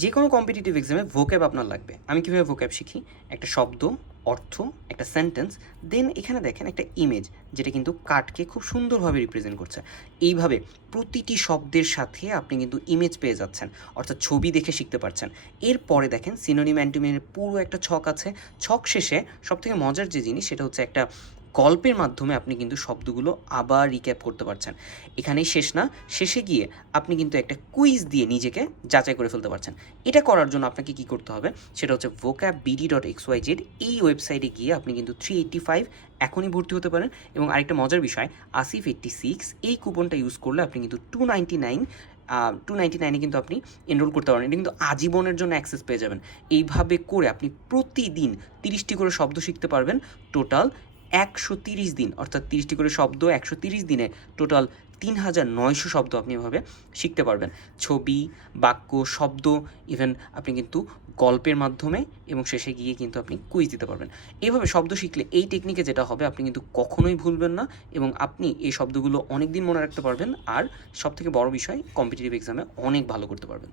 যে কোনো কম্পিটিটিভ এক্সামে ভোক্যাব আপনার লাগবে। আমি কীভাবে ভোক্যাব শিখি? একটা শব্দ, অর্থ, একটা সেন্টেন্স, দেন এখানে দেখেন একটা ইমেজ যেটা কিন্তু কার্ডকে খুব সুন্দরভাবে রিপ্রেজেন্ট করছে। এইভাবে প্রতিটি শব্দের সাথে আপনি কিন্তু ইমেজ পেয়ে যাচ্ছেন, অর্থাৎ ছবি দেখে শিখতে পারছেন। এরপরে দেখেন সিনোনিম অ্যান্টোনিমের পুরো একটা ছক আছে। ছক শেষে সবথেকে মজার যে জিনিস সেটা হচ্ছে একটা গল্পের মাধ্যমে আপনি কিন্তু শব্দগুলো আবার রিক্যাপ করতে পারছেন। এখানেই শেষ না, শেষে গিয়ে আপনি কিন্তু একটা কুইজ দিয়ে নিজেকে যাচাই করে ফেলতে পারছেন। এটা করার জন্য আপনাকে কী করতে হবে সেটা হচ্ছে vocabBD.xyz, এই ওয়েবসাইটে গিয়ে আপনি কিন্তু 385 এখনই ভর্তি হতে পারেন। এবং আরেকটা মজার বিষয়, আসিফ86 এই কুপনটা ইউজ করলে আপনি কিন্তু 299 কিন্তু আপনি এনরোল করতে পারেন। এটা কিন্তু আজীবনের জন্য অ্যাক্সেস পেয়ে যাবেন। এইভাবে করে আপনি প্রতিদিন 30টি করে শব্দ শিখতে পারবেন। টোটাল 130 দিন, অর্থাৎ 30টি করে শব্দ 130 দিনে টোটাল 3900 শব্দ আপনি এভাবে শিখতে পারবেন। ছবি, বাক্য, শব্দ, ইভেন আপনি কিন্তু গল্পের মাধ্যমে এবং শেষে গিয়ে কিন্তু আপনি কুইজ দিতে পারবেন। এভাবে শব্দ শিখলে এই টেকনিকে যেটা হবে, আপনি কিন্তু কখনোই ভুলবেন না এবং আপনি এই শব্দগুলো অনেক দিন মনে রাখতে পারবেন। আর সবথেকে বড় বিষয়, কম্পিটিটিভ এক্সামে অনেক ভালো করতে পারবেন।